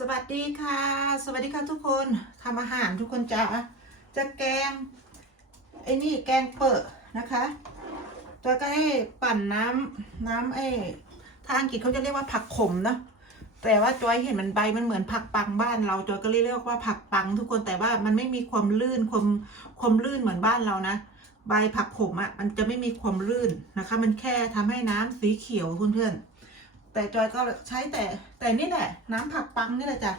สวัสดีค่ะ สวัสดีค่ะทุกคนทำอาหารทุกคนจะจะแกงไอ้นี่แกงเปิดนะคะจอยก็ให้ปั่นน้ำน้ำไอ้ทางอังกฤษเขาจะเรียกว่าผักขมนะแต่ว่าจอยเห็นมันใบมันเหมือนผักปังบ้านเราจอยก็เรียกว่าผักปังทุกคนแต่ว่ามันไม่มีความลื่นความความลื่นเหมือนบ้านเรานะ ใบผักขมอะ่ะมันจะไม่มีความลื่นนะคะ มันแค่ทำให้น้ำสีเขียวเพื่อนๆ แต่จอยก็ใช้แต่แต่นี่แหละ น้ำผักปังนี่แหละจ้ะ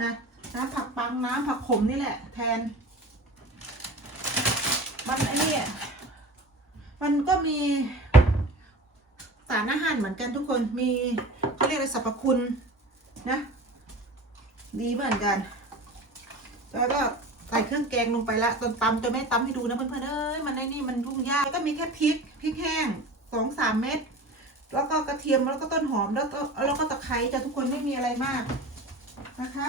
นะน้ำผักปังน้ำผักขมนี่แหละ แทน มันไอ้นี่อะมันก็มีสารอาหารเหมือนกันทุกคนมีเขาเรียกอะไรสรรพคุณนะ ดีเหมือนกันแล้วก็ใส่เครื่องแกงลงไปละตอนตำจะไม่ตำให้ดูนะเพื่อนๆเอ้ยมันไอ้นี่มันยุ่งยากแล้วก็มีแค่พริกพริกแห้งสองสามเม็ด แล้วก็กระเทียมแล้วก็ต้นหอมแล้วก็แล้วก็ตะไคร้จ้ะทุกคนไม่มีอะไรมากนะคะ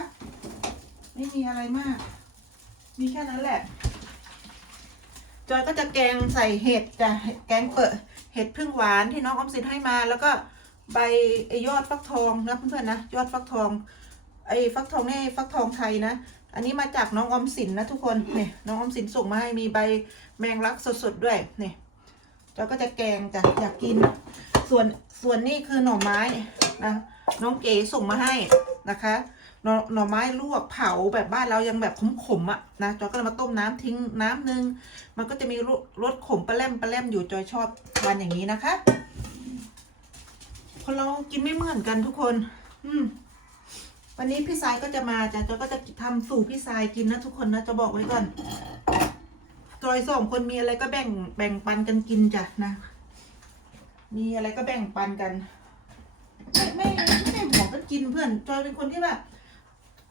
ไม่มีอะไรมาก มีแค่นั้นแหละ จอยก็จะแกงใส่เห็ดจ้ะแกงเปิดเห็ดพึ่งหวานที่น้องอมสินให้มา แล้วก็ใบยอดฟักทองนะเพื่อนๆนะยอดฟักทองไอ้ฟักทองนี่ฟักทองไทยนะ อันนี้มาจากน้องอมสินนะทุกคนเนี่ยน้องออมสินส่งมาให้มีใบแมงลักสดๆด้วยเนี่ยจอยก็จะแกงจ้ะอยากกิน ส่วนส่วนนี้คือหน่อไม้นะน้องเก๋ส่งมาให้นะคะหน่อหน่อไม้ลวกเผาแบบบ้านเรายังแบบขมๆอะนะจอยก็เลยมาต้มน้ำทิ้งน้ำนึง มันก็จะมีรสขมปลาแรมปลาแรมอยู่จอยชอบทานอย่างนี้นะคะคนเรากินไม่เหมือนกันทุกคน อืมวันนี้พี่สายก็จะมาจ้ะจอยก็จะทำสู่พี่สายกินนะทุกคนนะจะบอกไว้ก่อนจอยสองคนมีอะไรก็แบ่งแบ่งปันกันกินจ้ะนะ มีอะไรก็แบ่งปันกัน ไม่ไม่ไม่ได้ห่วงกันกินเพื่อนจอยเป็นคนที่แบบ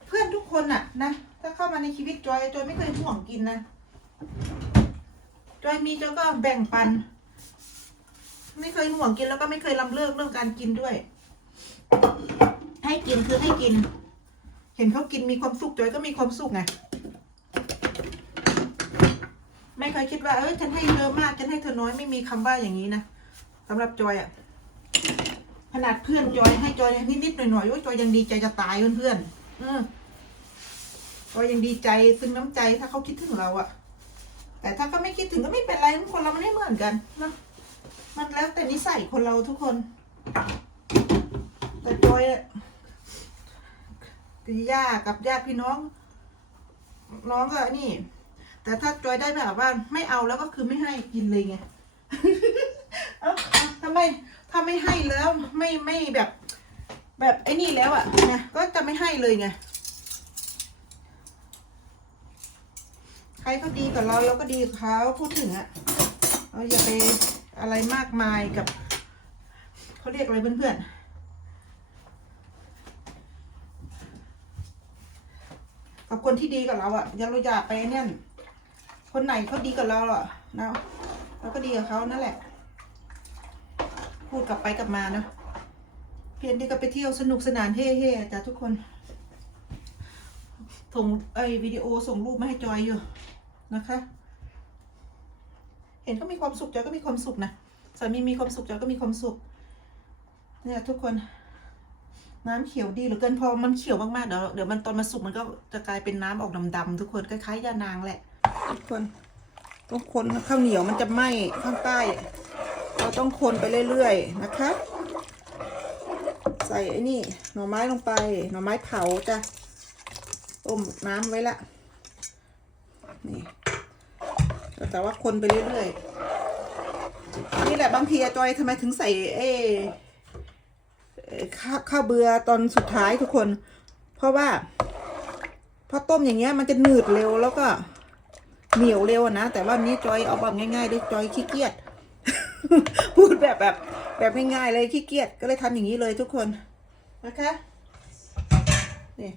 เพื่อนทุกคนอะนะถ้าเข้ามาในชีวิตจอยจอยไม่เคยห่วงกินนะจอยมีจอยก็แบ่งปัน ไม่เคยห่วงกินแล้วก็ไม่เคยลำเลิกเรื่องการกินด้วย ให้กินคือให้กิน เห็นเขากินมีความสุขจอยก็มีความสุขไงไม่เคยคิดว่าเออฉันให้เธอมากฉันให้เธอน้อยไม่มีคำว่าอย่างนี้นะ สำหรับจอยอะขนาดเพื่อนจอยให้จอยนิดๆหน่อยๆว่าจอยยังดีใจจะตายเพื่อนๆเออจอยยังดีใจซึ้งน้ำใจถ้าเขาคิดถึงเราอะแต่ถ้าก็ไม่คิดถึงก็ไม่เป็นไรคนเรามันไม่เหมือนกันนะมันแล้วแต่นิสัยคนเราทุกคน แต่จอยอะตีย่ากับญาติพี่น้อง น้องก็นี่ แต่ถ้าจอยได้แบบว่า ไม่เอาแล้วก็คือไม่ให้กินเลยไง เอ้าเอ้าทำไมถ้า ไม่ให้แล้วไม่ไม่แบบ แบบไอ้นี่แล้วอะนะก็จะไม่ให้เลยไงใครเขาดีกับเราเราก็ดีกับเขาพูดถึงอะเราอย่าไปอะไรมากมายกับเขาเรียกอะไรเพื่อนๆกับคนที่ดีกับเราอะอย่าเราอย่าไปเนี่ยคนไหนเขาดีกับเราอะนะเราก็ดีกับเขานั่นแหละ พูดกลับไปกลับมาเนาะเพียนที่ก็ไปเที่ยวสนุกสนานเฮ่ๆจ้ะทุกคน ส่งไอ้วิดีโอส่งรูปมาให้จอยอยู่นะคะ เห็นเขามีความสุขจอยก็มีความสุขนะสามีมีความสุขจอยก็มีความสุขเนี่ยทุกคนน้ำเขียวดีเหลือเกินพอมันเขียวมากๆเดี๋ยวเดี๋ยวมันตอนมาสุกมันก็จะกลายเป็นน้ำออกดำๆทุกคนคล้ายๆยานางแหละ ทุกคนต้องคนข้าวเหนียวมันจะไหม้ข้างใต้ ราต้องคนไปเรื่อยๆนะคะ ใส่ไอ้นี่หน่อไม้ลงไป หน่อไม้เผาจ้ะต้มน้ำไว้ละนี่แต่ว่าคนไปเรื่อยๆนี่แหละบางทีจอยทำไมถึงใส่เอข้าวข้าวเบือตอนสุดท้ายทุกคน เพราะว่าพอต้มอย่างเงี้ยมันจะหนืดเร็วแล้วก็เหนียวเร็วนะ แต่ว่านี้จอยเอาแบบง่ายๆด้วยจอยขี้เกียจ พูดแบบแบบแบบง่ายๆเลยขี้เกียจก็เลยทำอย่างนี้เลยทุกคนนะคะนี่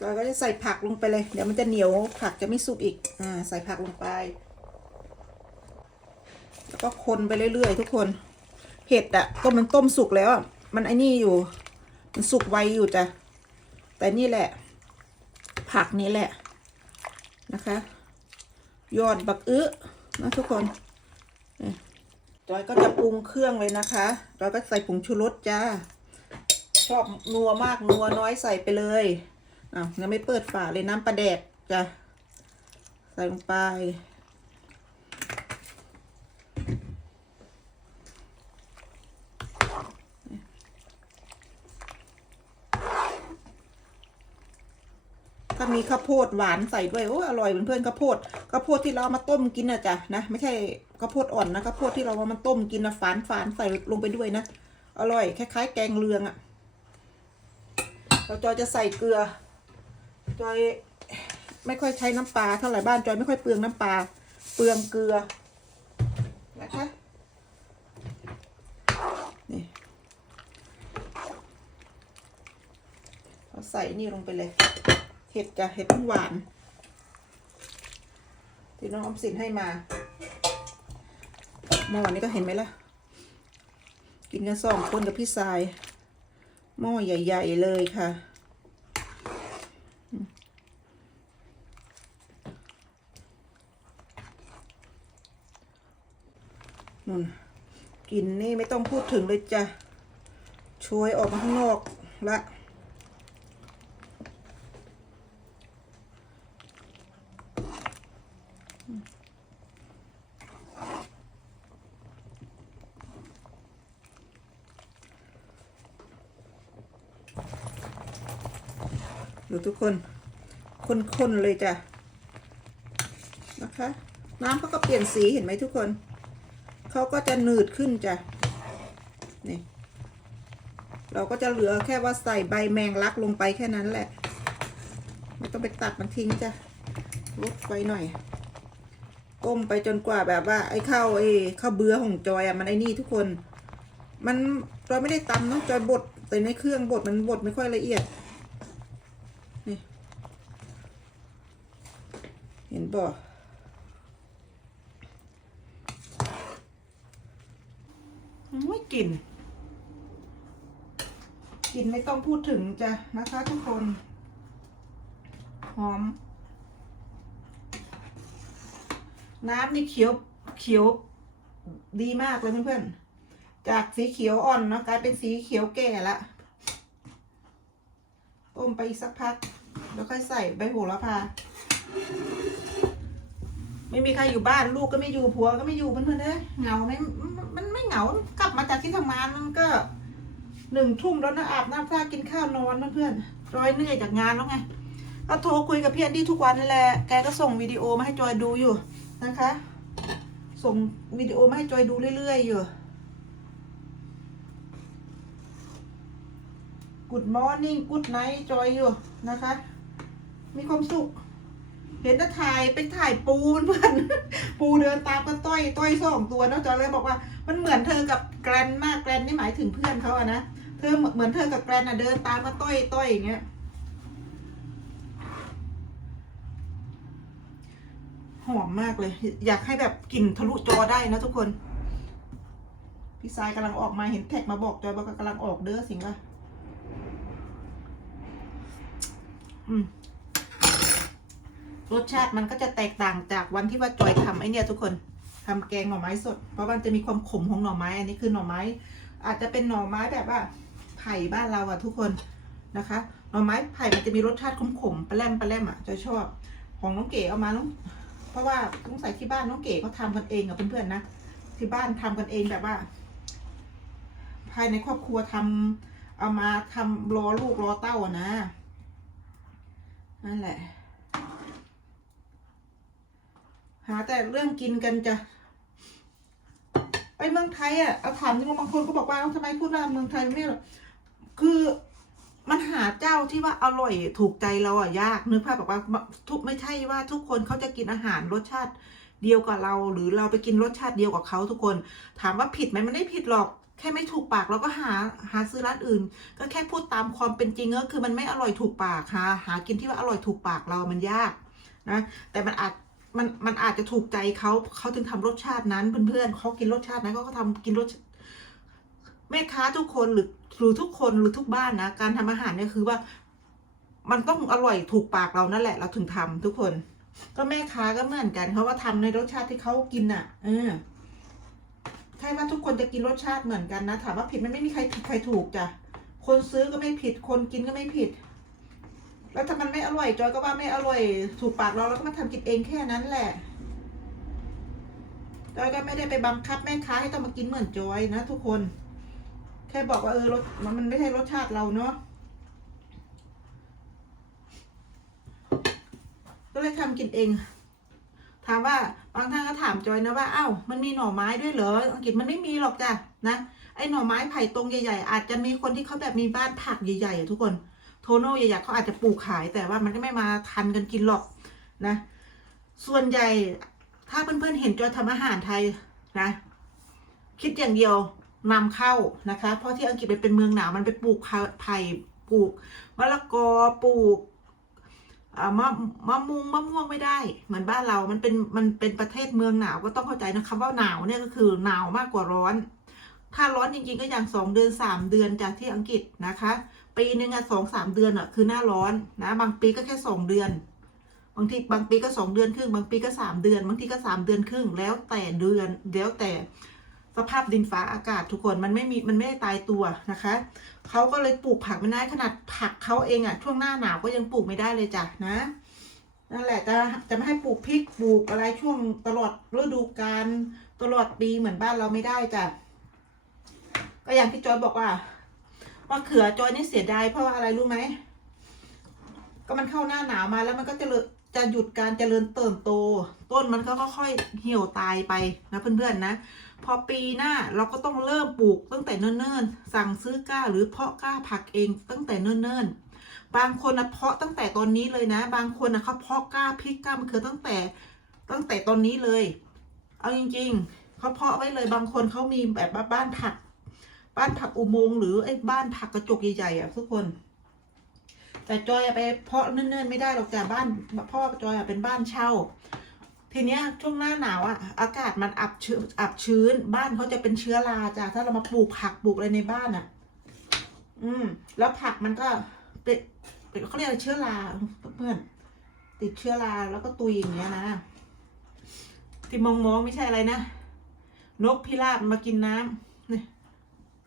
จอยก็จะใส่ผักลงไปเลย เดี๋ยวมันจะเหนียวผักจะไม่สุกอีกอ่าใส่ผักลงไป แล้วก็คนไปเรื่อยๆ ทุกคน เห็ดอะก็มันต้มสุกแล้ว มันไอ้นี่อยู่ มันสุกไวอยู่จ้ะแต่นี่แหละ ผักนี่แหละนะคะ ยอดบักอื้อ นะทุกคนจอยก็จะปรุงเครื่องเลยนะคะจอยก็ใส่ผงชูรสจ้า ชอบนัวมากนัวน้อยใส่ไปเลยอ้าวยังไม่เปิดฝาเลยน้ำปลาแดกจ้ะใส่ลงไป ข้าวโพดหวานใส่ด้วยโอ้อร่อยเพื่อนๆข้าวโพดข้าวโพดที่เรามาต้มกินนะจ๊ะนะไม่ใช่ข้าวโพดอ่อนนะข้าวโพดที่เราเอามาต้มกินนะฝานฝานใส่ลงไปด้วยนะอร่อยคล้ายๆ แกงเลืองอะ่ะเราจอยจะใส่เกลือจอยไม่ค่อยใช้น้ำปลาเท่าไหร่บ้านจอยไม่ค่อยเปลืองน้ำปลาเปลืองเกลือนะคะนี่เราใส่นี่ลงไปเลย เห็ดจ้ะเห็ดหวาน ที่น้องออมสินให้มาหม้อนี้ก็เห็นไหมล่ะ กินกันสองคนกับพี่สาย หม้อใหญ่ ๆ เลยค่ะนุ่นกินนี่ไม่ต้องพูดถึงเลยจ้ะช่วยออกมาข้างนอกละ ดูทุกคนคนๆเลยจ้ะนะคะ น้ำเขาก็เปลี่ยนสีเห็นไหมทุกคนเขาก็จะหนืดขึ้นจ้ะนี่เราก็จะเหลือแค่ว่าใส่ใบแมงลักลงไปแค่นั้นแหละ ไม่ต้องไปตัดมันทิ้งจ้ะลดไฟหน่อย ก้มไปจนกว่าแบบว่า ไอ้ข้าวไอ้ข้าวเบื่อของจอยอะมันไอ้นี่ทุกคน มันจอยไม่ได้ตำเนาะจอยบดแต่ในเครื่องบดมันบดไม่ค่อยละเอียด นี่ เห็นบ่ไม่กลิ่นกลิ่นไม่ต้องพูดถึงจ้ะนะคะทุกคน หอม น้ำนี่เขียวเขียวดีมากเลยเพื่อนๆ จากสีเขียวอ่อนเนาะกลายเป็นสีเขียวแก่ละต้มไปอีกสักพัก แล้วค่อยใส่ใบโหระพา ไม่มีใครอยู่บ้านลูกก็ไม่อยู่ผัวก็ไม่อยู่เพื่อนๆเด้ยเหงาไหมมันมันไม่เหงากลับมาจากที่ทำงานมันก็หนึ่งทุ่มแล้วนะอาบน้ำท่ากินข้าวนอนเพื่อนๆจอยเหนื่อยจากงานแล้วไงก็โทรคุยกับพี่แอนดี้ทุกวันนั่นแหละแกก็ส่งวิดีโอมาให้จอยดูอยู่นะคะ ส่งวิดีโอมาให้จอยดูเรื่อยๆอยู่ Good morning Good night จอยอยู่นะคะ มีความสุข เห็นจะถ่ายไปถ่ายปูเพื่อนปูเดินตามกันต้อยต้อยสองตัวเนอะจอยเลยบอกว่ามันเหมือนเธอกับแกรนมากแกรนนี่หมายถึงเพื่อนเขาอะนะเธอเหมือนเธอกับแกรนอะเดินตามมาต้อยต้อยอย่างเงี้ยหอมมากเลย อยากให้แบบกลิ่นทะลุจอได้นะทุกคน พี่สายกำลังออกมาเห็นแท็กมาบอกจอยบอกกำลังออกเด้อสิงว่าอืม รสชาติมันก็จะแตกต่างจากวันที่ว่าจอยทำไอเนี่ยทุกคนทำแกงหน่อไม้สด เพราะมันจะมีความขมของหน่อไม้ อันนี้คือหน่อไม้ อาจจะเป็นหน่อไม้แบบว่าไผ่บ้านเราอะทุกคนนะคะ หน่อไม้ไผ่มันจะมีรสชาติขมๆปลาแรมปลาแรมอะจอยชอบ ของน้องเก๋เอามาน้องเพราะว่าต้องใส่ที่บ้านน้องเก๋เขาทำกันเองกับเพื่อนๆนะ ที่บ้านทำกันเองแบบว่า ภายในครอบครัวทำเอามาทำรอลูกรอเต้าอะนะนั่นแหละ หาแต่เรื่องกินกันจ้ะไปเมืองไทยอะเอาถามจริงบางคนก็บอกว่าทำไมพูดว่าเมืองไทยไม่หรอคือมันหาเจ้าที่ว่าอร่อยถูกใจเราอะยากนึกภาพแบบว่าทุกไม่ใช่ว่าทุกคนเขาจะกินอาหารรสชาติเดียวกับเรา หรือเราไปกินรสชาติเดียวกับเขาทุกคน ถามว่าผิดไหมมันไม่ผิดหรอก แค่ไม่ถูกปากเราก็หาหาซื้อร้านอื่น ก็แค่พูดตามความเป็นจริงก็คือมันไม่อร่อยถูกปากหาหากินที่ว่าอร่อยถูกปากเรามันยากนะแต่มันอาจ มันมันอาจจะถูกใจเขาเขาถึงทำรสชาตินั้นเพื่อนๆเขากินรสชาตินั้นเขาก็ทำกินรสแม่ค้าทุกคนหรือหรือทุกคนหรือทุกบ้านนะการทำอาหารเนี่ยคือว่า มันต้องอร่อยถูกปากเรานั่นแหละ เราถึงทำทุกคน ก็แม่ค้าก็เหมือนกันเขาว่าทำในรสชาติที่เขากินอะ เออใช่ว่าทุกคนจะกินรสชาติเหมือนกันนะถามว่าผิดมันไม่มีใครผิดใครถูกจ้ะคนซื้อก็ไม่ผิด คนกินก็ไม่ผิด แล้วถ้ามันไม่อร่อยจอยก็ว่าไม่อร่อย ถูกปากเราแล้วก็มาทำกินเองแค่นั้นแหละจอยก็ไม่ได้ไปบังคับแม่ค้าให้ต้องมากินเหมือนจอยนะทุกคน แค่บอกว่าเออรสมันมันไม่ใช่รสชาติเราเนาะก็เลยทำกินเอง ถามว่าบางท่านก็ถามจอยนะว่า เอ้า มันมีหน่อไม้ด้วยเหรอ อังกฤษมันไม่มีหรอกจ้ะนะ ไอ้หน่อไม้ไผ่ตรงใหญ่ ๆ อาจจะมีคนที่เขาแบบมีบ้านผักใหญ่ๆทุกคน โทโน่ใหญ่ๆเขาอาจจะปลูกขายแต่ว่ามันก็ไม่มาทันกันกินหรอกนะ ส่วนใหญ่ถ้าเพื่อนๆเห็นจอยทำอาหารไทยนะ คิดอย่างเดียวนำเข้านะคะ เพราะที่อังกฤษเป็นเมืองหนาวมันไปปลูกไผ่ปลูกมะละกอปลูกมะมะม่วงมะม่วงไม่ได้ เหมือนบ้านเรา มันเป็นมันเป็นประเทศเมืองหนาวก็ต้องเข้าใจนะคำว่าหนาวเนี่ยก็คือหนาวมากกว่าร้อน ถ้าร้อนจริงๆก็อย่างสองเดือนสามเดือนจากที่อังกฤษนะคะ ปีหนึ่งอะสองสามเดือนอะคือหน้าร้อนนะ บางปีก็แค่สองเดือน บางทีบางปีก็สองเดือนครึ่ง บางปีก็สามเดือน บางทีก็สามเดือนครึ่ง แล้วแต่เดือนแล้วแต่สภาพดินฟ้าอากาศทุกคนมันไม่มีมันไม่ได้ตายตัวนะคะเขาก็เลยปลูกผักไม่ได้ขนาดผักเขาเองอะช่วงหน้าหนาวก็ยังปลูกไม่ได้เลยจ้ะนะนั่นแหละจะจะไม่ให้ปลูกพริกปลูกอะไรช่วงตลอดฤดูกาลตลอดปีเหมือนบ้านเราไม่ได้จ้ะก็อย่างที่จอยบอกว่า มะเขือจอยนี่เสียดายเพราะว่าอะไรรู้ไหม ก็มันเข้าหน้าหนาวมาแล้วมันก็จะเลจะหยุดการเจริญเติบโต ต้นมันก็ค่อยๆเหี่ยวตายไปนะเพื่อนๆนะ พอปีหน้าเราก็ต้องเริ่มปลูกตั้งแต่เนิ่นๆ สั่งซื้อกล้าหรือเพาะกล้าผักเองตั้งแต่เนิ่นๆ บางคนนะเพาะตั้งแต่ตอนนี้เลยนะ บางคนนะเขาเพาะกล้าพริกกล้ามะเขือตั้งแต่ตั้งแต่ตอนนี้เลย เอาจริงๆเขาเพาะไว้เลยบางคนเขามีแบบบ้านผัก บ้านผักอุโมงค์หรือไอ้บ้านผักกระจกใหญ่ๆอะทุกคน แต่จอยไปเพาะเนิ่นๆไม่ได้หรอกจ้ะบ้านพ่อจอยอะเป็นบ้านเช่า ทีเนี้ยช่วงหน้าหนาวอะ อากาศมันอับชื้นอับชื้น บ้านเขาจะเป็นเชื้อราจ้ะถ้าเรามาปลูกผักปลูกอะไรในบ้านอะ อืม แล้วผักมันก็เป็นเขาเรียกเชื้อราเพื่อนติดเชื้อราแล้วก็ตุยอย่างเงี้ยนะที่มองมองๆไม่ใช่อะไรนะ นกพิราบมากินน้ำ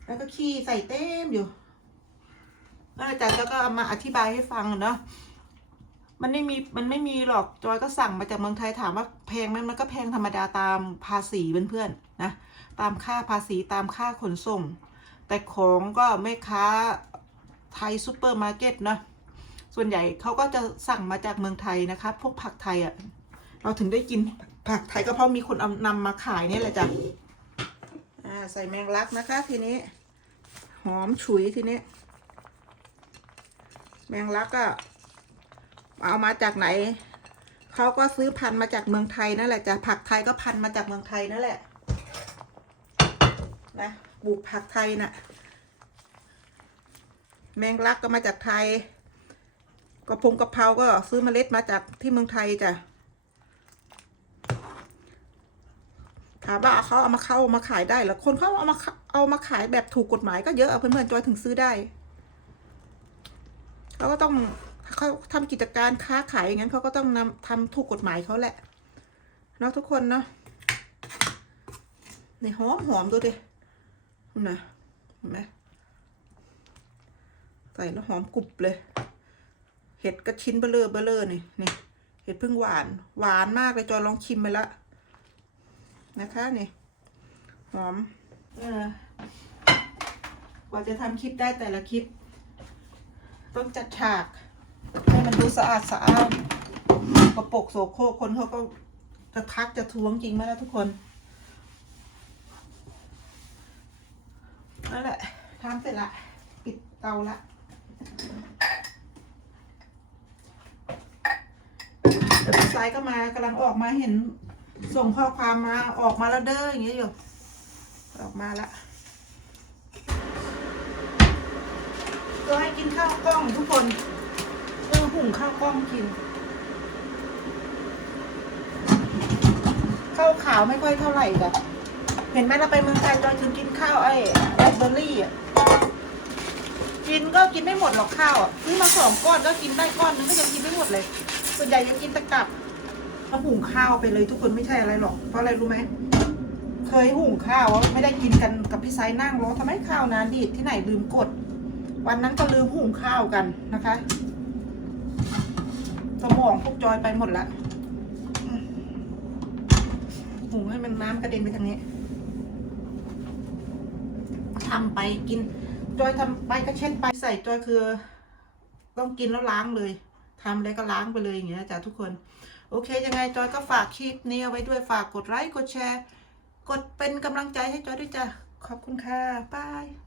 แล้วก็ขี้ใส่เต็มอยู่แล้วอาจารย์ก็เอามาอธิบายให้ฟังเนาะมันไม่มีมันไม่มีหรอกจอยก็สั่งมาจากเมืองไทยถามว่าแพงไหมมันก็แพงธรรมดาตามภาษีเพื่อนๆนะตามค่าภาษีตามค่าขนส่ง แต่ของก็ไม่ค้าไทยซูเปอร์มาร์เก็ตเนาะส่วนใหญ่เขาก็จะสั่งมาจากเมืองไทยนะคะพวกผักไทยอะ่ะเราถึงได้กินผักไทยก็เพราะมีคนเอานำมาขายนี่แหละจ้ะอ่าใส่แมงลักนะคะทีนี้ หอมฉุยทีนี้ แมงลักก็ เอามาจากไหน เขาก็ซื้อพันธุ์มาจากเมืองไทยนั่นแหละจ้ะผักไทยก็พันธุ์มาจากเมืองไทยนั่นแหละ นะปลูกผักไทยน่ะ แมงลักก็มาจากไทยกระพงกระเพราก็ซื้อเมล็ดมาจากที่เมืองไทยจ้ะ ถามว่าเขาเอามาเข้ามาขายได้เหรอคนเขาเอามาเอามาขายแบบถูกกฎหมายก็เยอะอะเพื่อนๆจอยถึงซื้อได้เขาก็ต้องเขาทำกิจการค้าขายอย่างนั้นเขาก็ต้องนำทำถูกกฎหมายเขาแหละเนาะทุกคนเนาะนี่หอมหอมดูดินะเห็นไหมใส่แล้วหอมกรุบเลย เห็ดก็ชิ้นเบลอเบลอนี่นี่เห็ดพึ่งหวาน หวานมากเลยจอยลองชิมไปละ นะคะนี่หอมเออกว่าจะทำคลิปได้แต่ละคลิป ต้องจัดฉาก ให้มันดูสะอาดสะอ้านกระปกโสโครกคนเขาก็จะทักจะทวงจริงไหมล่ะทุกคนนั่นแหละทำเสร็จละปิดเตาละเดี๋ยวพี่สายก็มากำลังออกมาเห็น ส่งข้อความมาออกมาแล้วเด้ออย่างเงี้ยอยู่ออกมาละก็ให้กินข้าวกล้องทุกคนเออหุงข้าวกล้องกินข้าวขาวไม่ค่อยเท่าไหร่จ้ะเห็นไหมเราไปเมืองไทยเราถึงกินข้าวไอ้แบล็คเบอร์รี่อะกินก็กินไม่หมดหรอกข้าวอะซื้อมาสองก้อนก็กินได้ก้อนนึงก็ยังกินไม่หมดเลยส่วนใหญ่ยังกินตะกับ เขาหุงข้าวไปเลยทุกคนไม่ใช่อะไรหรอก เพราะอะไรรู้ไหม เคยหุงข้าวไม่ได้กินกันกับพี่ไซนั่งรอทำไมข้าวนานดีดที่ไหนลืมกด วันนั้นก็ลืมหุงข้าวกันนะคะ สมองพวกจอยไปหมดละหุงให้มันน้ำกระเด็นไปทางนี้ทำไปกิน จอยทำไปก็เช็ดไปใส่จอยคือ ต้องกินแล้วล้างเลยทำอะไรก็ล้างไปเลยอย่างเงี้ยจ้ะทุกคน โอเค ยังไงจอยก็ฝากคลิปนี้เอาไว้ด้วยฝากกดไลค์กดแชร์ กดเป็นกำลังใจให้จอยด้วยจ้ะขอบคุณค่ะบาย